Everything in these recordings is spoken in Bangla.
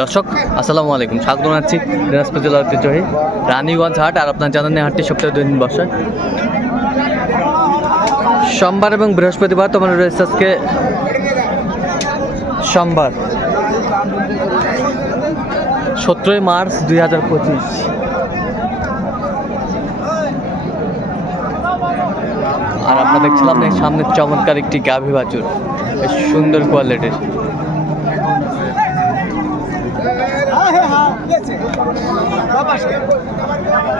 দর্শক, আসসালামু আলাইকুম। স্বাগত জানাচ্ছি দিনাজপুর জেলার ঐতিহ্যবাহী রানীগঞ্জ হাট আর আপনার জানেন হাটটি সপ্তাহে দুই দিন বসে। সোমবার এবং বৃহস্পতিবার তোমার রয়েছে আজকে সোমবার, সতেরোই মার্চ দুই হাজার পঁচিশ। আর আমরা দেখছিলাম সামনে চমৎকার একটি গাভী বেশ সুন্দর কোয়ালিটির।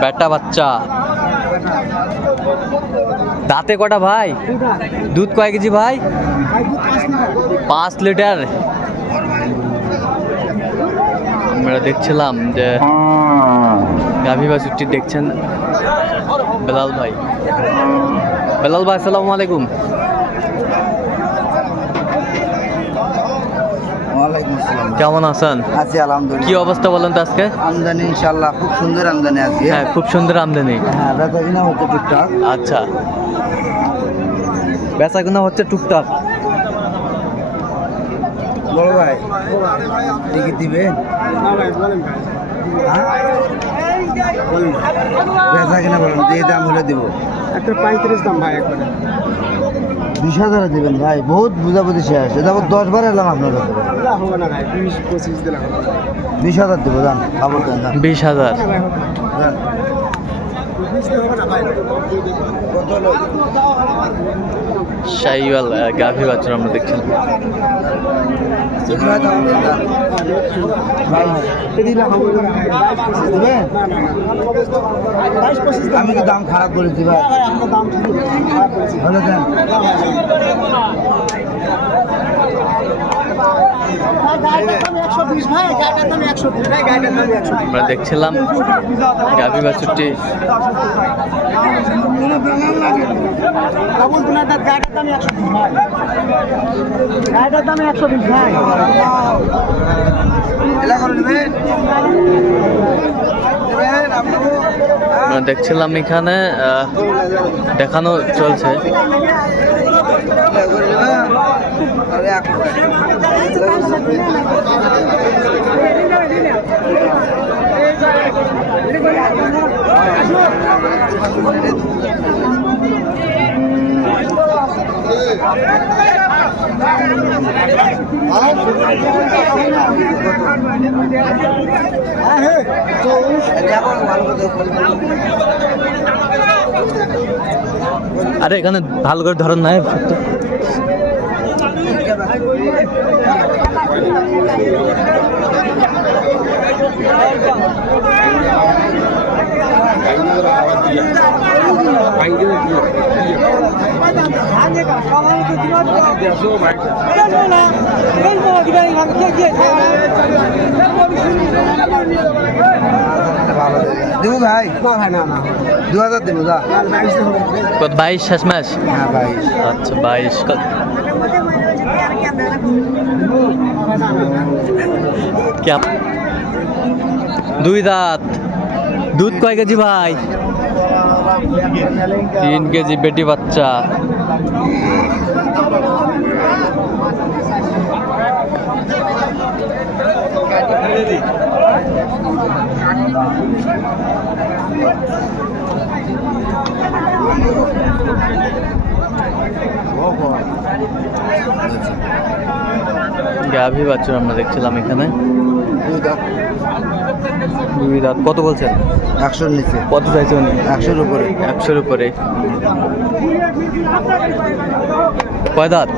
ব্যাটা বাচ্চা। দাঁতে কটা ভাই? দুধ কয় কেজি ভাই? পাঁচ লিটার। আমরা দেখছিলাম যে গাভী বাছুরটি দেখছেন বেলাল ভাই। বেলাল ভাই, আসসালামু আলাইকুম ওয়ালাইকুম আসসালাম কেমন আছেন? আছি আলহামদুলিল্লাহ। কি অবস্থা বলেন তো আজকে? আমদানি ইনশাল্লাহ খুব সুন্দর আমদানি আজকে। হ্যাঁ খুব সুন্দর আমদানি। হ্যাঁ বেচা কিনা হচ্ছে টুকটাক। আচ্ছা। বেচা কিনা হচ্ছে টুকটাক। বড় ভাই টিকিট দিবে? হ্যাঁ? বেচা কিনা বলেন যে দাম হলে দিব। একটা পঁয়ত্রিশ দাম ভাই একবারে বিশ হাজারে দেবেন ভাই বহুত বুঝাবুঝি শেষ এটা আবার দশ বার এলাম আপনার কাছে না হবে না বিশ হাজার দেবো দাম খবর দেন দাম বিশ হাজার। কত হলো? শাইওয়াল গাভী বাছুর আমরা দেখছিলাম বিশ হাজার দাম বলেন, দেন। দিলে হবে না ভাই। দিবেন? না না না বাইশ পঁচিশ দাম আমি কি দাম খারাপ করেছি ভাই হলে দেন নেবেন নেবেন আপনাকে আমরা দেখছিলাম এখানে দেখানো চলছে। আরে এখানে ভালো করে ধরন নাই। দেবো ভাই? দু হাজার দেবো বাইশ বাইশ শেষ ম্যাচ? হ্যাঁ ভাই আচ্ছা বাইশ দুই দাঁত। দুধ কয় কেজি ভাই? তিন কেজি বেটি বাচ্চা। গাভী বাছুর আমরা দেখছিলাম এখানে। দুই দাঁত। কত বলছেন? একশোর নিচে। কত চাইছে উনি? একশোর উপরে। একশোর উপরে। কয় দাঁত?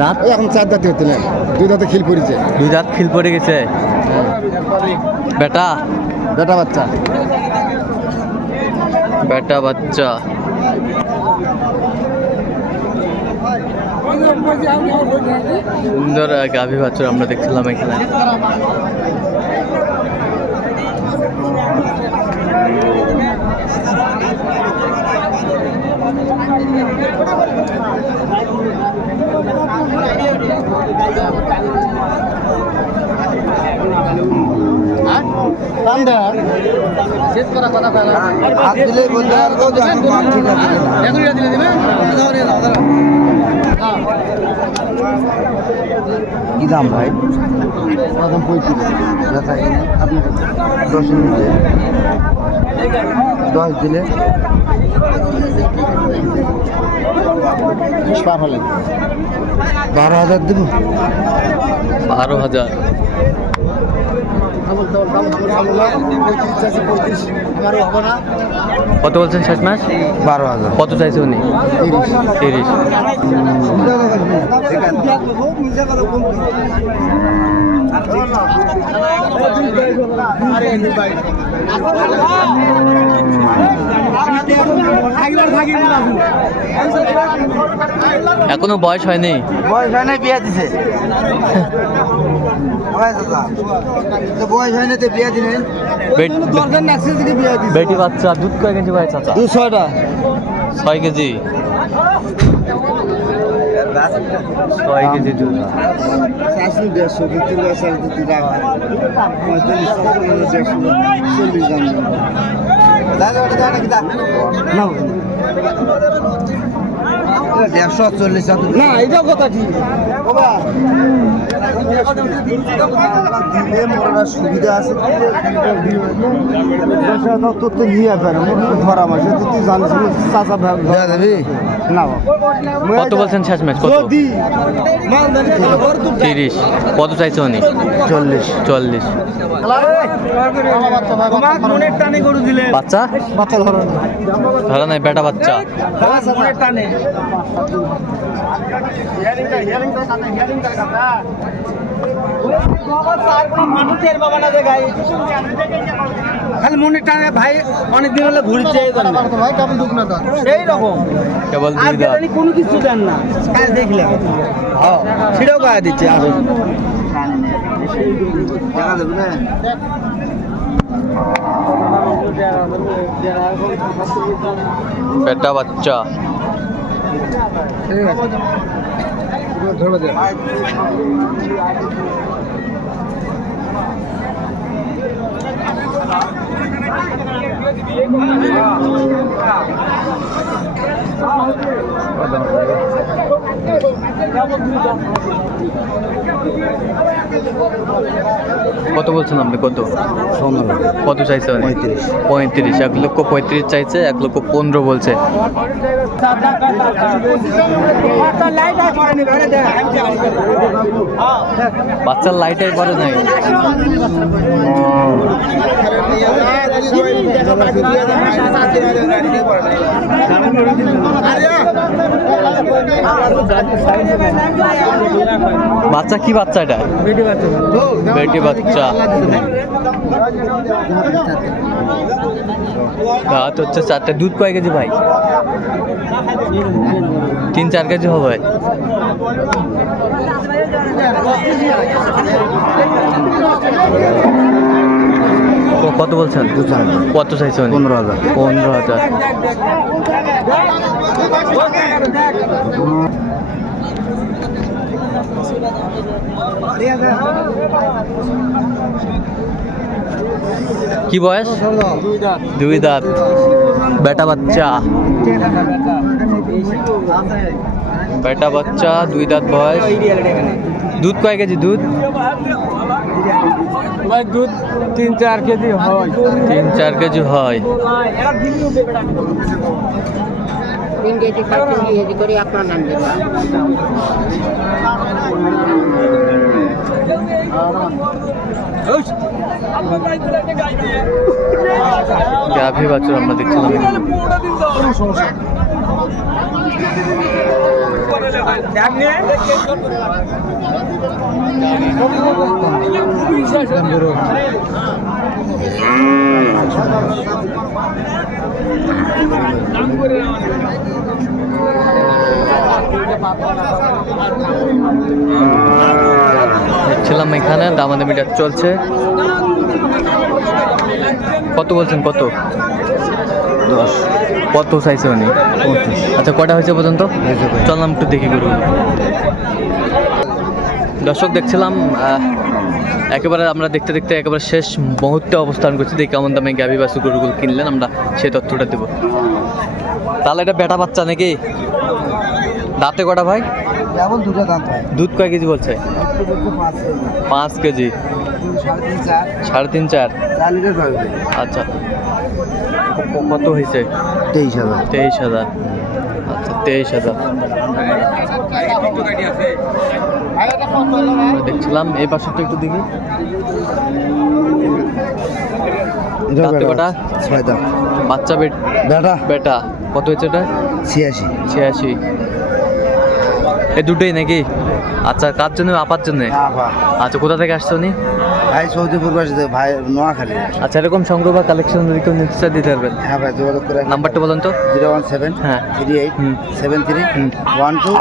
দাঁত? এখন চার দাঁতে হতে না। দুই দাঁতে খিল পড়েছে। দুই দাঁত খিল পড়ে গেছে? বেটা? বেটা বাচ্চা। বেটা বাচ্চা। সুন্দর গাভী বাছুর আমরা দেখছিলাম এখানে আছে কিনা। কি দাম ভাই? দাম পঁয়ত্রিশ। আপনি দশ নিলে দশ দিলে পার হলে। বারো হাজার দেবো। বারো হাজার। কত বলছেন শেষ মাস? বারো হাজার। কত চাইছে উনি? তিরিশ। এখনও বয়স হয়নি? বয়স হয় না বিয়া দিছে। বয়স হয় না তো বিয়া দিলেন বেট- বাচ্চা দুধ কয় কেজি ভাই চাচা দুশোটা। ছয় কেজি। ছয় কেজি দুধ। চল্লিশ দেড়শো চল্লিশ না এটা কথা ঠিক। সুবিধা আছে। তোর তো নিয়ে ধরা মাসে তুই জানিস চাচা না কত বলছেন শেষ ম্যাচ কত? তিরিশ। কত চাইছে উনি? চল্লিশ। চল্লিশ। বাচ্চা? বাচ্চা ধরো নাই বেটা বাচ্চা। টানে খালি মনের টানে ভাই হলে রকম। কেবল কোনো কিছু দেন না। কাল দেখলে। সেটাও গায়ে দিচ্ছে আর। দেখা বেটা বাচ্চা। ঠিক আছে ধরবে দে কত বলছেন আপনি? কত? কত চাইছে পঁয়ত্রিশ। পঁয়ত্রিশ এক লক্ষ পঁয়ত্রিশ চাইছে এক লক্ষ পনেরো বলছে। বাচ্চার লাইটের পরে নাই। বাচ্চা কি বাচ্চা এটা? বেটি বাচ্চা। দাঁত হচ্ছে চারটে। দুধ কয় কেজি ভাই? তিন, চার কেজি হবে। কত বলছেন? কত চাইছে উনি? পনেরো হাজার। পনেরো হাজার। কি বয়স? দুই দাঁত। বেটা বাচ্চা। বেটা বাচ্চা দুই দাঁত বয়স। দুধ কয় কেজি দুধ? ভাই দুধ তিন চার কেজি হয়। তিন চার কেজি হয়। তিন কেজি কেজি করে আপনার নাম দেবেন গাভী বাছুর আমরা দেখছিলাম দেখছিলাম এখানে দামাদামিটা চলছে। কত বলছেন কত? দশ। কত চাইছে উনি? আচ্ছা কটা হয়েছে পর্যন্ত? চললাম একটু দেখি করব দর্শক দেখছিলাম একেবারে আমরা দেখতে দেখতে একেবারে শেষ মুহূর্তে অবস্থান করছি। দেখি কেমন দামে গাভি বা শুকুরগুলো কিনলেন আমরা সেই তথ্যটা দেবো। তাহলে এটা বেটা বাচ্চা নাকি? দাঁতে কটা ভাই? যেমন দুটো দাম দুধ কয় কেজি বলছে? পাঁচ কেজি। সাড়ে তিন চার। চার। চার লিটার আচ্ছা। কত হয়েছে তেইশ হাজার। তেইশ হাজার। আচ্ছা তেইশ হাজার। দেখছিলাম এই পাশেরটা একটু দেখি। ছয় দাম বাচ্চা বেট বেটা। বেটা। কত হয়েছে এটা? ছিয়াশি। ছিয়াশি। এই দুটোই নাকি? আচ্ছা কার জন্য? আপার জন্য? আচ্ছা কোথা থেকে আসছো উনি? ভাই সৌদিপুর বাসী ভাই নোয়াখালী। আচ্ছা এরকম সংগ্রহ বা কালেকশন যদি কেউ নিতে চায় দিতে পারবেন। হ্যাঁ ভাই যোগাযোগ করে নাম্বারটা বলুন তো। জিরো ওয়ান সেভেন হ্যাঁ। Three eight seven three one two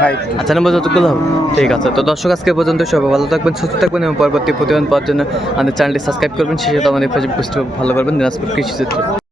five আচ্ছা নম্বর যতগুলো হবে। ঠিক আছে তো দর্শক আজকে পর্যন্ত সবাই ভালো থাকবেন সুস্থ থাকবেন এবং পরবর্তী প্রতিবেদন পাওয়ার জন্য আমাদের চ্যানেলটি সাবস্ক্রাইব করবেন। সাথে আমাদের ফেসবুক পেজটি ভালো করবেন। দিনাজপুর কৃষি চিত্র